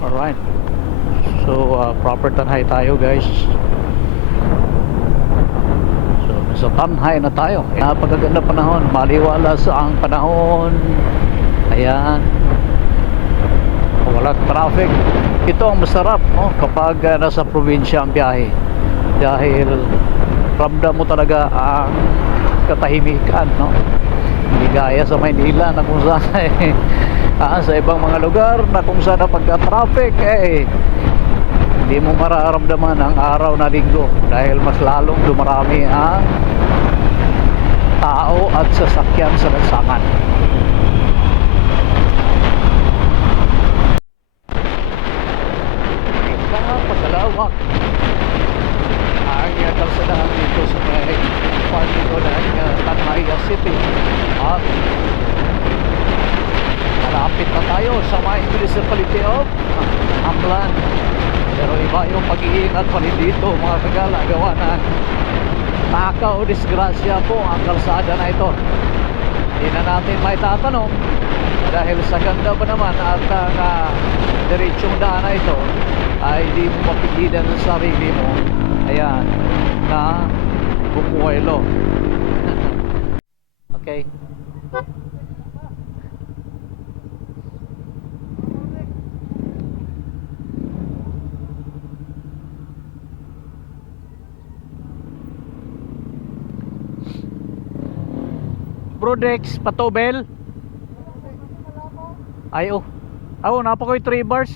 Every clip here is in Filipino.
Alright. So, proper Tanhay tayo guys. So, nasa Tanhay na tayo. Napakaganda panahon. Maliwalas ang panahon. Ayan. Walang traffic. Ito ang masarap, no? Kapag nasa probinsya ang biyahe. Dahil ramdam mo talaga ang katahimikan, no? Hindi gaya sa Maynila na kung saan sa ibang mga lugar na kung saan pagka-traffic hindi mo mararamdaman ang araw na linggo dahil mas lalong dumarami ang tao at sasakyan sa lansangan. Pagkalawak ang kalsadahan dito sa may parking ko ng Tanhay City at malapit na tayo sa may municipality of Amlan. Pero iba yung pag-iingat pa rin dito mga kagala, gawa ng takaw o disgrasya po ang kalsada na ito. Hindi na natin may tatanong dahil sa ganda pa naman at diretsong daan na ito ay di mo mapigilan sa sarili mo, ayan, na bumuelo. Okay. Brodex Patobel. Ayo. Napa ko'y 3 bars.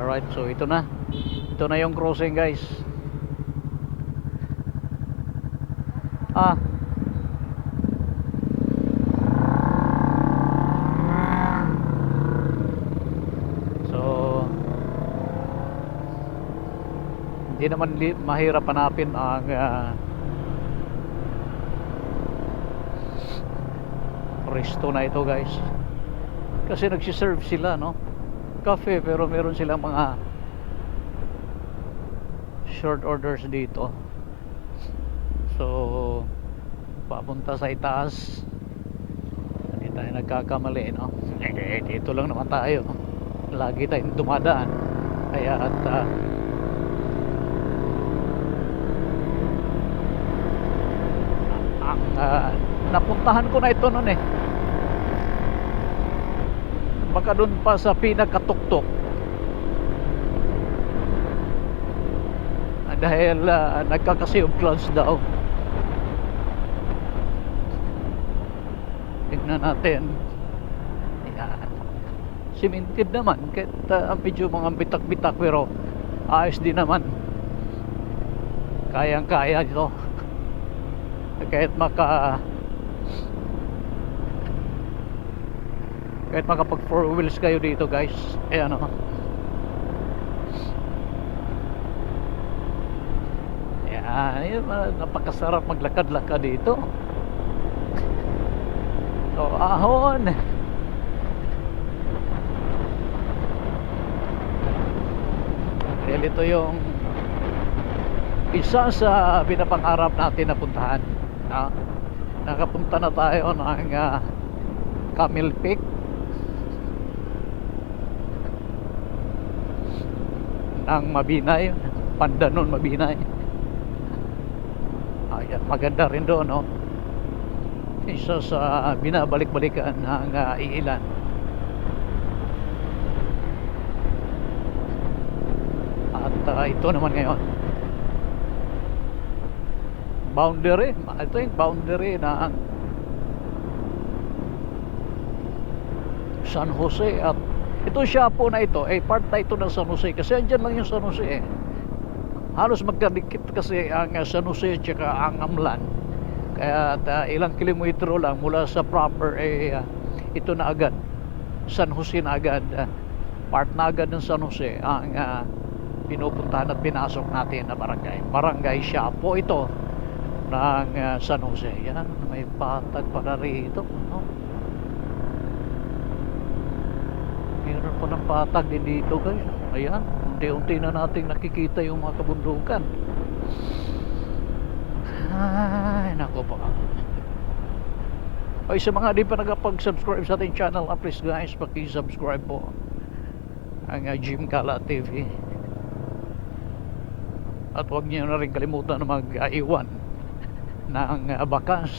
Alright, so ito na. Ito na yung crossing guys. So hindi naman mahirap hanapin ang resto na ito guys. Kasi nagsiserve sila, no? Cafe, pero meron silang mga short orders dito. So papunta sa itaas hindi tayo nagkakamali, no? Dito lang naman tayo, lagi tayong dumadaan, kaya at napuntahan ko na ito noon baka dun pa sa pinakatuktok dahil nagkakasi of clouds daw. Tignan natin. Ayan, cemented naman kahit medyo mga bitak-bitak, pero ayos din naman, kayang-kaya ito kahit makapag 4 wheels kayo dito guys. Ayan o. Ayan, napakasarap maglakad-lakad dito. So ahon. Dahil ito yung isa sa pinapangarap natin na puntahan. Nakapunta na tayo ng Camel Peak. Ng Mabinay, Pandanon, Mabinay. Ayan, maganda rin doon, no? Isa sa binabalik-balikan ng iilan. At ito naman ngayon boundary. Ito yung boundary ng San Jose. At ito siya po na ito part na ito ng San Jose, kasi andyan lang yung San Jose halos magkadikit kasi ang San Jose at saka ang Amlan. Kaya ilang kilometro lang mula sa proper ito na agad San Jose na agad, part na agad ng San Jose ang pinupuntahan at pinasok natin na barangay Siapo ito ng San Jose. Yan, may patag pala rito, no? Meron po ng patag din dito guys. Ayan, unti-unti na nating nakikita yung mga kabundukan. Ay, nako po. Ay, sa mga di pa nakapag-subscribe sa ating channel, please guys, paki-subscribe po ang Jim Gala TV. At huwag niyo na rin kalimutan na mag-iwan ng bakas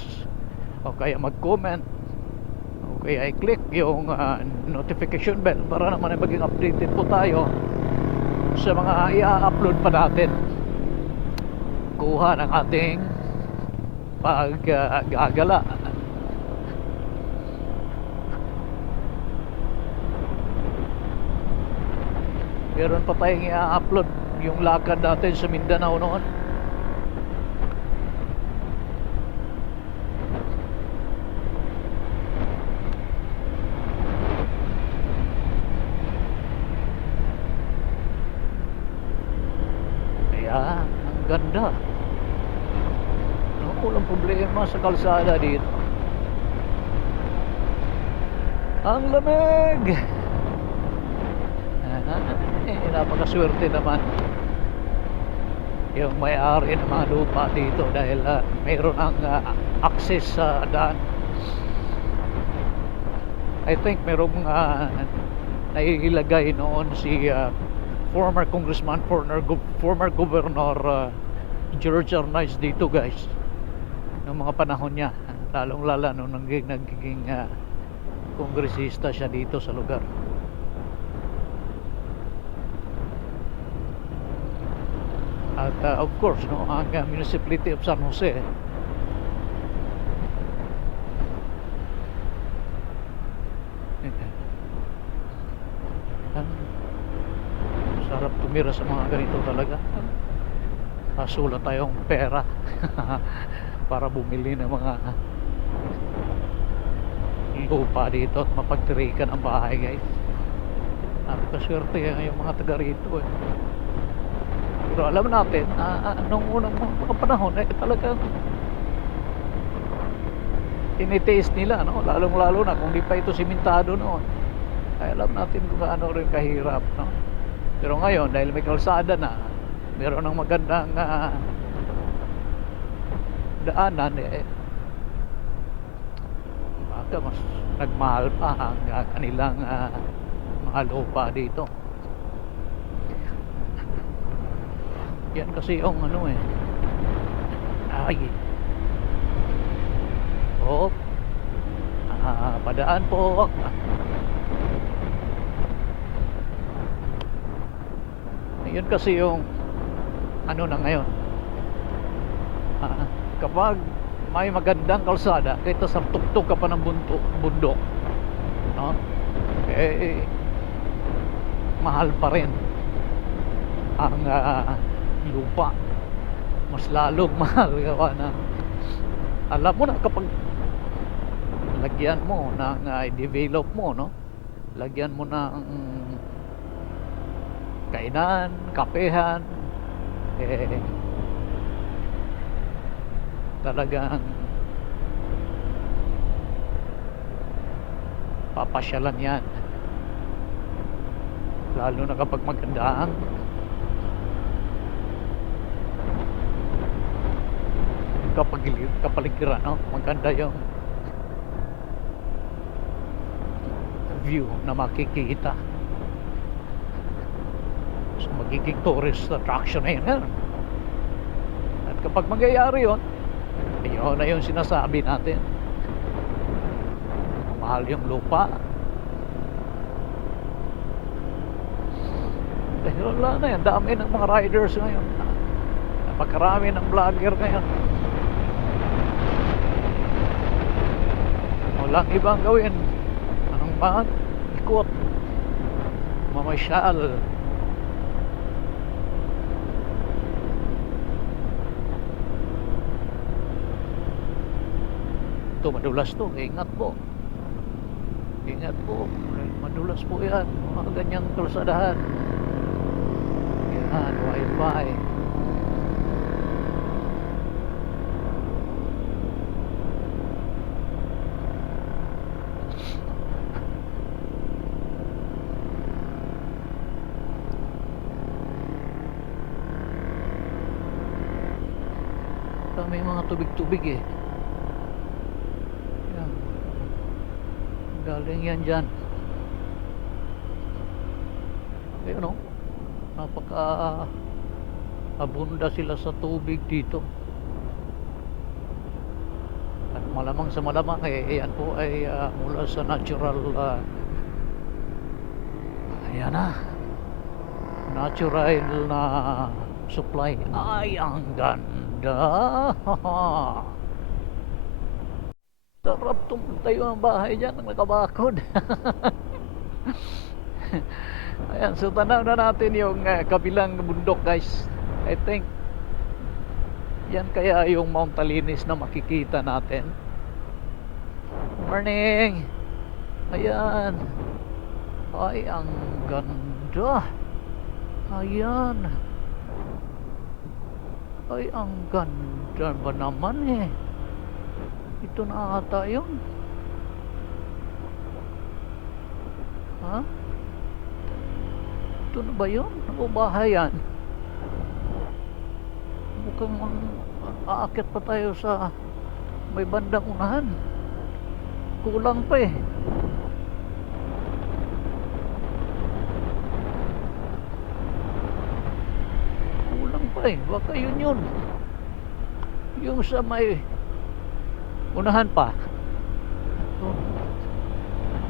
o kaya mag-comment o kaya i-click yung notification bell para naman ay maging updated po tayo sa mga i-upload pa natin kuha ng ating paggagala. Meron pa tayong i-upload yung lakad natin sa Mindanao noon. Ayan, ang ganda. Walang problema sa kalsada dito. Ang lamig. Napakaswerte naman yung may-ari ng mga lupa dito dahil mayroon ang access sa daan. I think mayroong nailagay noon si former congressman, former governor George Arnaiz dito guys, noong mga panahon niya, lalong lala nung nagiging kongresista siya dito sa lugar. At of course no, ang municipality of San Jose sarap tumira sa mga ganito talaga. Kasula tayong pera para bumili ng mga lupa dito at mapagtirikan ang bahay guys. Napakaswerte yung mga taga rito Pero alam natin nung unang mga panahon talagang tinitaste nila, no? Lalong lalo na kung di pa ito simentado noon. Ay alam natin kung gaano rin kahirap, no? Pero ngayon dahil may kalsada na, meron ng magandang daanan, baka mas nagmahal pa ang kanilang mga lupa dito. Yan kasi yung ay padaan po. Yun kasi yung na ngayon, kapag may magandang kalsada kahit sa tuktok ka pa ng bundok, no? Mahal pa rin ang lupa, mas lalong mahal gawa na alam mo na kapag lagyan mo ng i-develop mo, no? Lagyan mo ng kainan, kapehan, talagang papasyalan yan, lalo na kapag maganda ang kapaligiran, no? Maganda yung view na makikita, so magiging tourist attraction na yun. At kapag mangyayari yun, ayun na yung sinasabi natin, mahal yung lupa. Dahil wala na yan, dami ng mga riders ngayon, napakarami ng vlogger ngayon, walang ibang gawin anong ba, ikot, mamasyal. Ito madulas to, ingat po, madulas po yan, mga ganyang kalsadahan. Yan, wifi. may mga tubig-tubig eh. Yan. Galing yan dyan. Ayun o. Napaka abunda sila sa tubig dito. At malamang sa malamang yan po ay mula sa natural ayan na, natural na supply. Ay, ang ganda. Sarap tayo ang bahay dyan ng nakabakod. Ayan, so tanaw na natin yung kabilang bundok, guys. I think yan kaya yung Mount Talinis na makikita natin. Morning. Ayan. Ay, ang ganda. Ayan. Ay, ang ganda ba naman eh. Ito na ata yun. Ha? Ito na ba yun? O bahay yan? Mukhang aakit pa tayo sa may bandang unahan. Kulang pa eh. Kulang pa eh. Baka yun. Yung sa may unahan pa. Oh,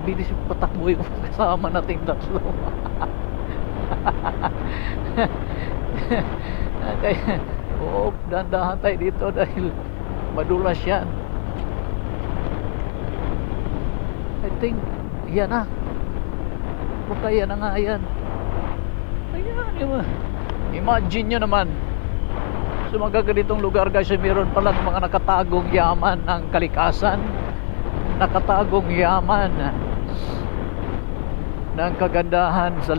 bilis patakbo yung kasama nating tatlo. Kaya dahan-dahan tayo dito dahil madulas yan. I think yan na. Baka yan na nga yan. Ayan, imagine nyo naman sa mga ganitong lugar, guys, meron palang mga nakatagong yaman ng kalikasan, nakatagong yaman ng kagandahan sa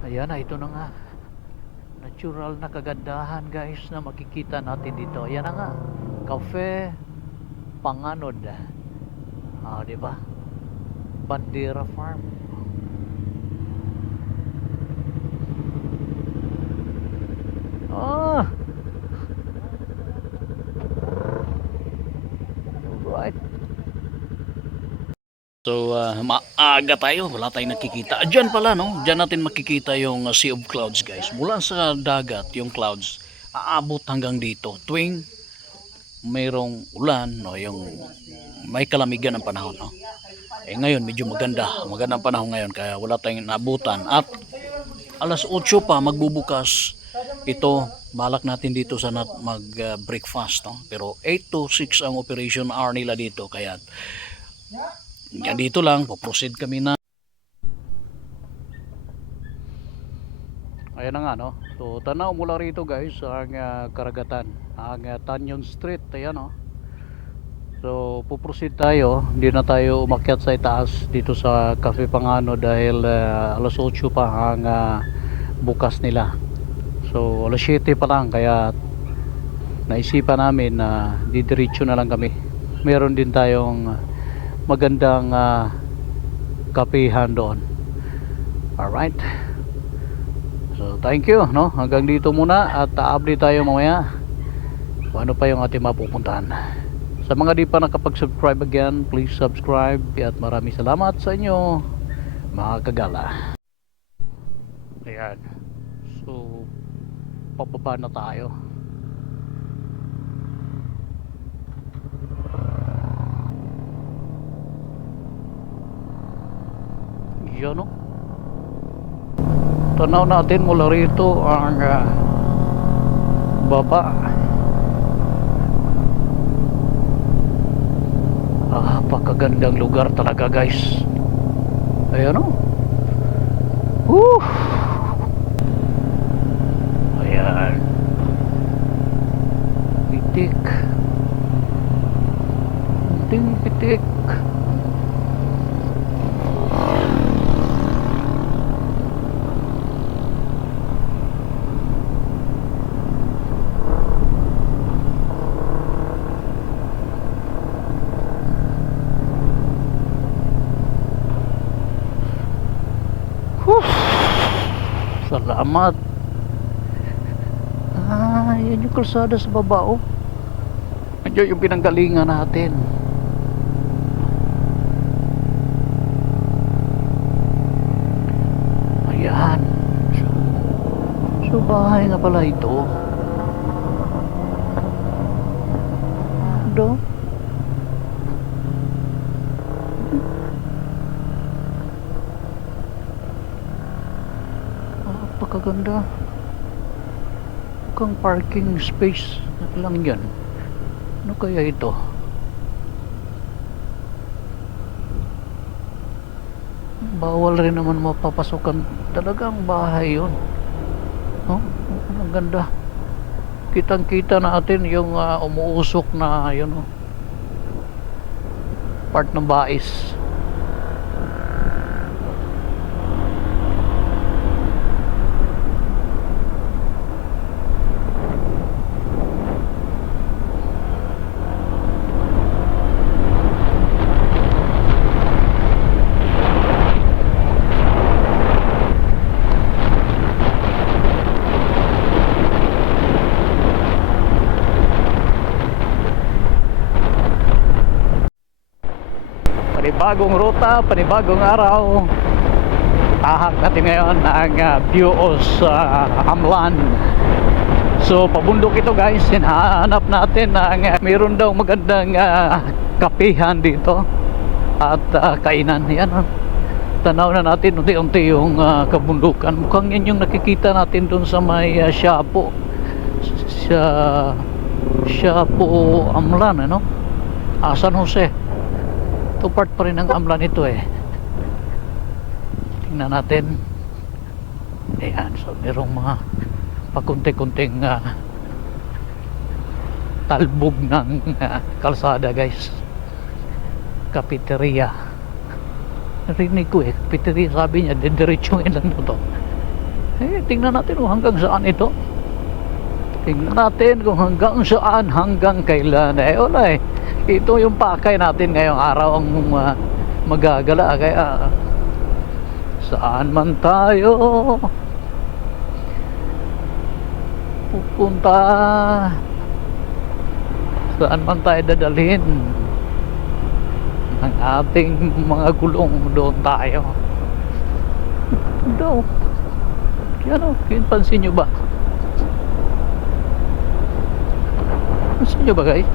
ayan na, ito na nga, natural na kagandahan, guys, na makikita natin dito. Ayan na nga, Cafe Panganod. Diba? Bandera Farm. Alright. So, maaga tayo. Wala tayong nakikita. Diyan pala, no? Diyan natin makikita yung Sea of Clouds, guys. Mula sa dagat, yung clouds, aabot hanggang dito. Tuwing mayroong ulan, no? Yung may kalamigan ng panahon, no? Ngayon, medyo magandang panahon ngayon. Kaya wala tayong naabutan. At alas 8 pa, magbubukas ito. Balak natin dito sa mag-breakfast, no? Pero 8 to 6 ang operation hour nila dito. Kaya yan dito lang, po-proceed kami na. Ayan na nga, no? So, tanaw mula rito, guys, ang karagatan, ang Tanyon Street. Ayan, no? So, po-proceed tayo. Hindi na tayo umakyat sa itaas dito sa Cafe Pangano dahil alas 8 pa ang bukas nila. So, alas 7 pa lang, kaya naisipan namin na didiretso na lang kami. Meron din tayong magandang kapihan doon. Alright, so thank you, no? Hanggang dito muna at update tayo mamaya kung ano pa yung ating mapupuntahan. Sa mga di pa nakapag-subscribe, again, please subscribe at maraming salamat sa inyo, mga kagala. Ayan, so pababa na tayo. Yan, no? Tanaw natin mula rito ang baba. Napakagandang lugar talaga, guys. Ayan, no? Woo! Ayan. Pitik. Pitik. Salamat. Ay, Ayan yung kalsada sa baba, oh. Andiyan yung pinanggalingan natin. Ayan. So bahay nga pala ito. Do? Napakaganda. Mukhang parking space lang yan. Ano kaya ito? Bawal rin naman mapapasukan. Talagang bahay yun. Oh, ang ganda. Kitang kita natin yung umuusok na yun, oh, part ng bais. Panibagong ruta, panibagong araw. Tahak natin ngayon ang view sa Amlan. So pabundok ito guys. Hinahanap natin ang mayroon daw magandang kapihan dito at kainan. Yan, tanaw na natin unti-unti yung kabundukan. Mukhang yan yung nakikita natin dun sa may Shapo. Sa Shapo Amlan, ano? San Jose. Ito part pa rin ng Amlan ito eh. Tingnan natin. Ayan, so merong mga pakunti-kunting talbog ng kalsada guys. Cafeteria. Narinig ko eh, cafeteria, sabi niya, didiretsuhin lang ito. Eh, tingnan natin kung hanggang saan ito. Tingnan natin kung hanggang saan, hanggang kailan. Eh, wala eh. Ito yung pakay natin ngayong araw ang magagala. Kaya saan man tayo pupunta, saan man tayo dadalhin ang ating mga gulong, doon tayo. Doon. Yan o, pansin nyo ba? Pansin nyo ba guys?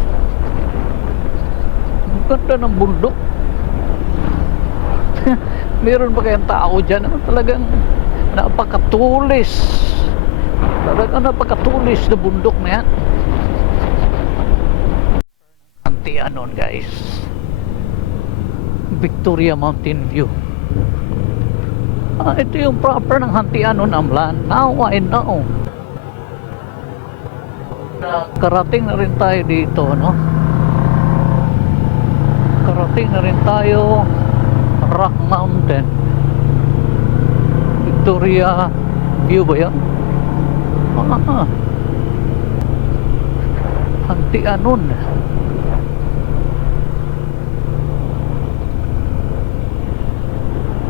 Ganda ng bundok. Meron ba kayang tao dyan? Talagang napakatulis. Talagang napakatulis na bundok na yan. Antianon guys. Victoria Mountain View. Ito yung proper ng Antianon Amlan. Now I know. Karating na rin tayo dito, no? Karating na rin tayo Rock Mountain. Victoria View ba yan? Antianon.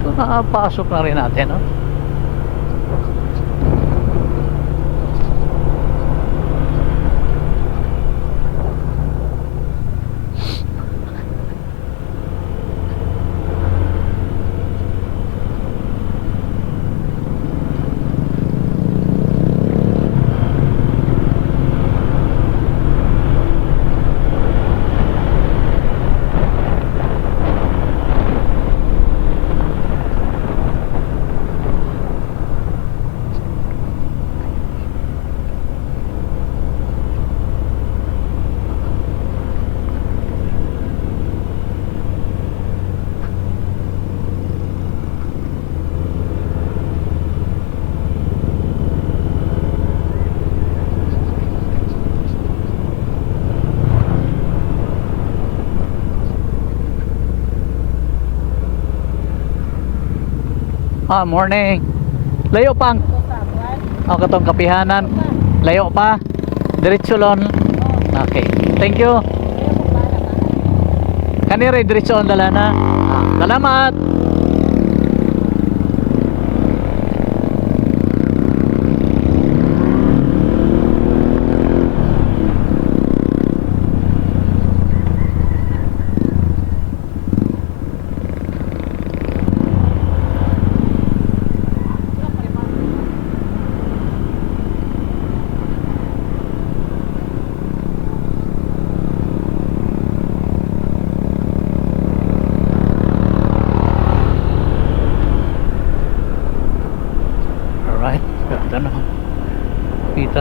Ito nakapasok na rin natin, no? Morning. Layo pang. O katong kapihanan. Layo pa. Diretso lon. Okay. Thank you. Kanire diretso on dala na. Salamat.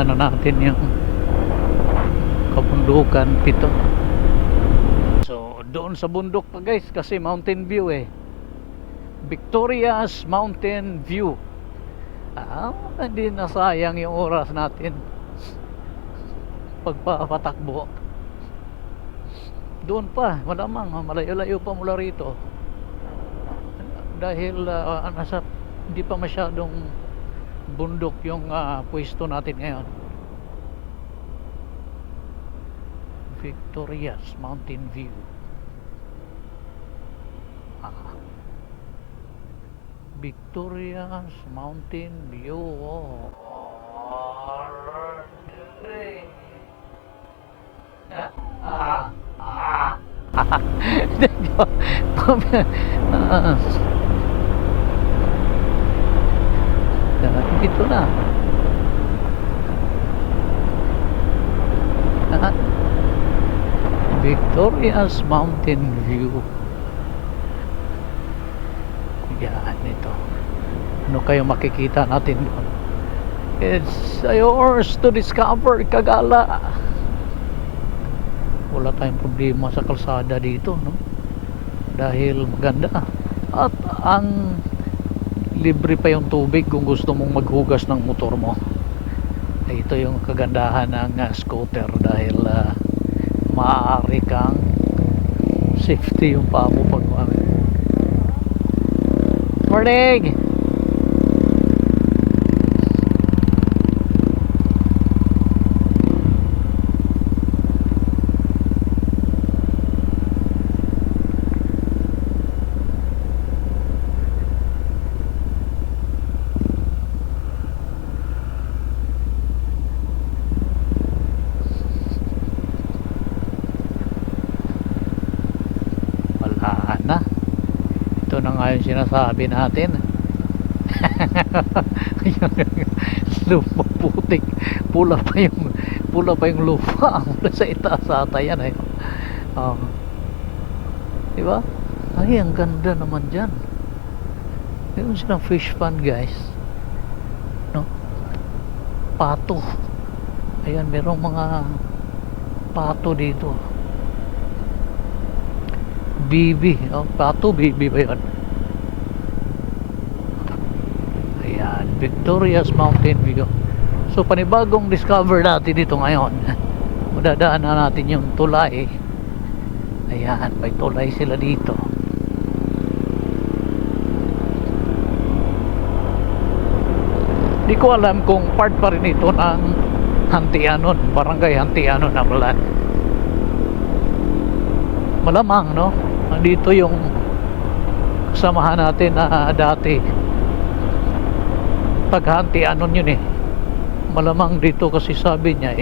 makikita na natin yung kabundukan pito. So doon sa bundok pa guys, kasi mountain view eh, Victoria's Mountain View. Hindi nasayang yung oras natin pagpapatakbo. Doon pa malamang malayo-layo pa mula rito, dahil hindi pa masyadong bundok yung pwesto natin ngayon. Victoria's Mountain View. Victoria's Mountain View. Dito na. Victoria's Mountain View. Yan, ito. Ano kayo makikita natin doon? It's yours to discover, Kagala. Wala tayong problema sa kalsada dito, no? Dahil maganda. At ang libre pa yung tubig kung gusto mong maghugas ng motor mo. Ito yung kagandahan ng scooter, dahil maaari kang safety yung paa mo pag morning. Ito na nga yung sinasabi natin. Lupa putik, pula pa yung lupa mula sa itaas ata yan eh. Diba? Ay, ang ganda naman dyan. Meron silang fish pond guys, no? Pato. Ayan, merong mga pato dito. Bibi, pato, bibi ba yun? Ayan, Victoria's Mountain View. So panibagong discover natin dito ngayon. Madadaan na natin yung tulay. Ayan, may tulay sila dito. Di ko alam kung part pa rin ito ng Hantianon, Barangay Hantianon na Amlan. Malamang, no? Nandito yung kasamahan natin na dati. Paghantianon yun eh. Malamang dito kasi sabi niya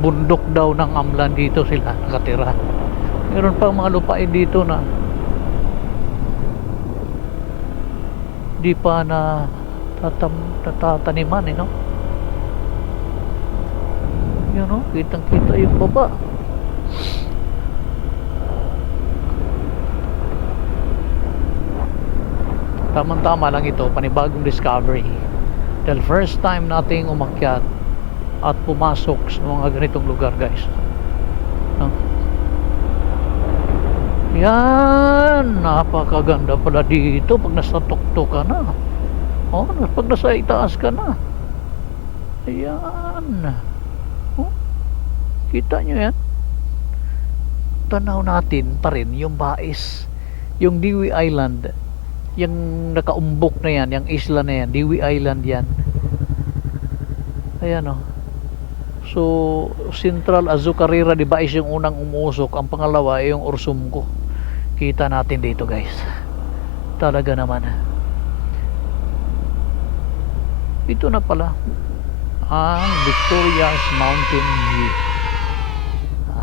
bundok daw ng Amlan, dito sila nakatira. Meron pang mga lupain dito na di pa na tataniman eh, no? Yun, no? Kitang kita yung baba. Tamang-tama lang ito, panibagong discovery. Dahil first time nating umakyat at pumasok sa mga ganitong lugar guys, no? Yan, napakaganda pala dito pag nasa tuktok ka na. Pag nasa itaas ka na. Ayan. Kita nyo yan? Tanaw natin pa rin yung Bais, yung Dewey Island, yung nakaumbok na yan, yung isla na yan, Dewey Island yan. Ayan o. So Central Azucarera de Bais yung unang umusok, ang pangalawa ay yung Orsumco. Kita natin dito guys, talaga naman. Ito na pala ang Victoria's Mountain View.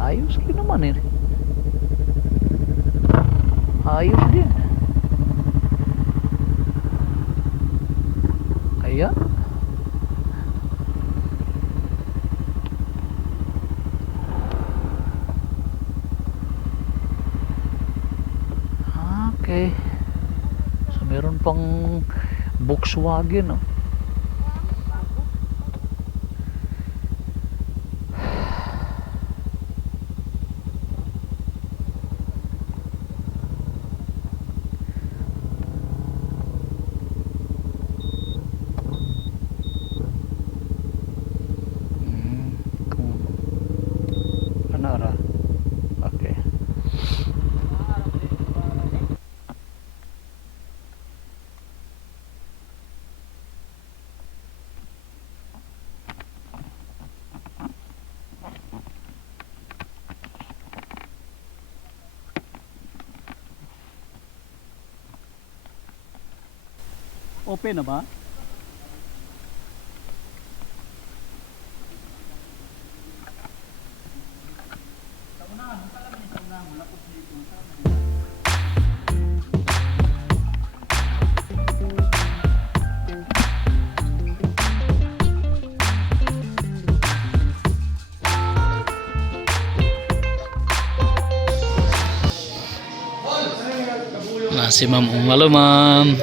Ayos din naman eh. Ayos din. Kaya okay. So meron pang Volkswagen, no? Open na ba? Nah, si Ma'am. Halo, Ma'am.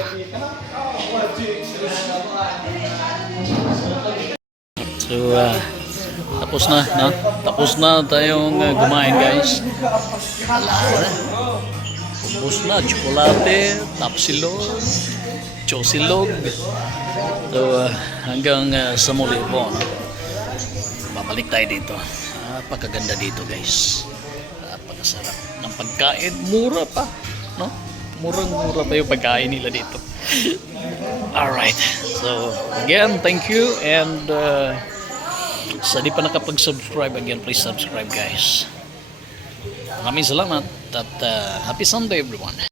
So, tapos na, no? Tapos na tayong kumain, guys. Ubus na, tsokolate, tapsilog, chosilog. So, hanggang sa muli po, no? Babalik tayo dito. Napakaganda dito, guys. Napakasarap ng pagkain. Mura pa, no? Murang-mura pa yung pagkain nila dito. Alright. So, again, thank you. And sa di pa nakapag-subscribe, again, please subscribe, guys. Maraming salamat. At happy Sunday, everyone.